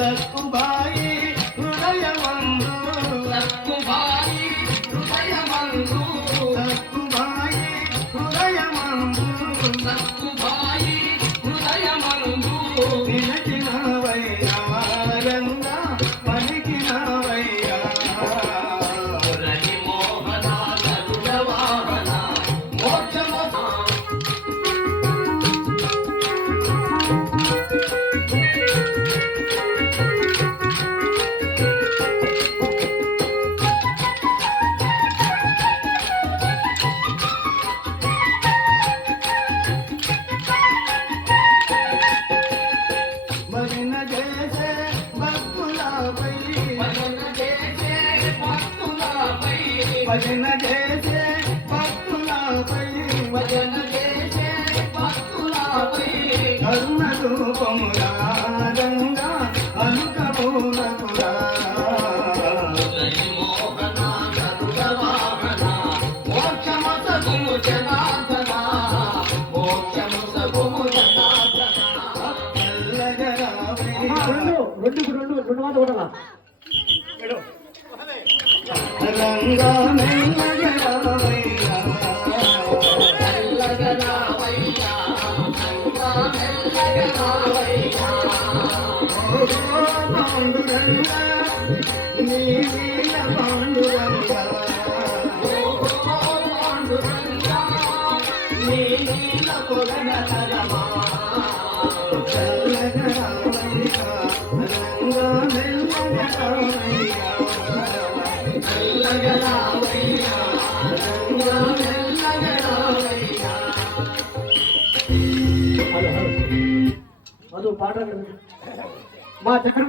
సక్కుబాయి హృదయమందు సక్కుబాయి హృదయమందు సక్కుబాయి హృదయమందు సక్కుబాయి హృదయమందు నిలచినవయ్యా రంగా పలికినవయ్యా మురళి మోహన గరుడ వాహన మోక్షమ భజన చేసే భక్తులపై భజన చేసే భక్తులపై భజన చేసే భక్తులపై భజన చేసే భక్తులపై కరుణ రూపమురా రంగా అనుకమూలకురా మోహన గరుడ వాహన మోక్షము సగుము జనార్దన మోక్షము సగుము జనార్దన రెండు మాట కొడాలా రంగా మెల్లగరావయ్యా మెల్లగరావయ్యా మెల్లగరావయ్యా పాండురంగా నీ నీల పాండురంగా పాండురంగా నీ నీల పొగన తరమా మెల్లగరావయ్యా రంగా మెల్లగరావయ్యా మెల్లగరావయ్యా రంగా మెల్లగరావయ్యా అది పాట మా చక్రం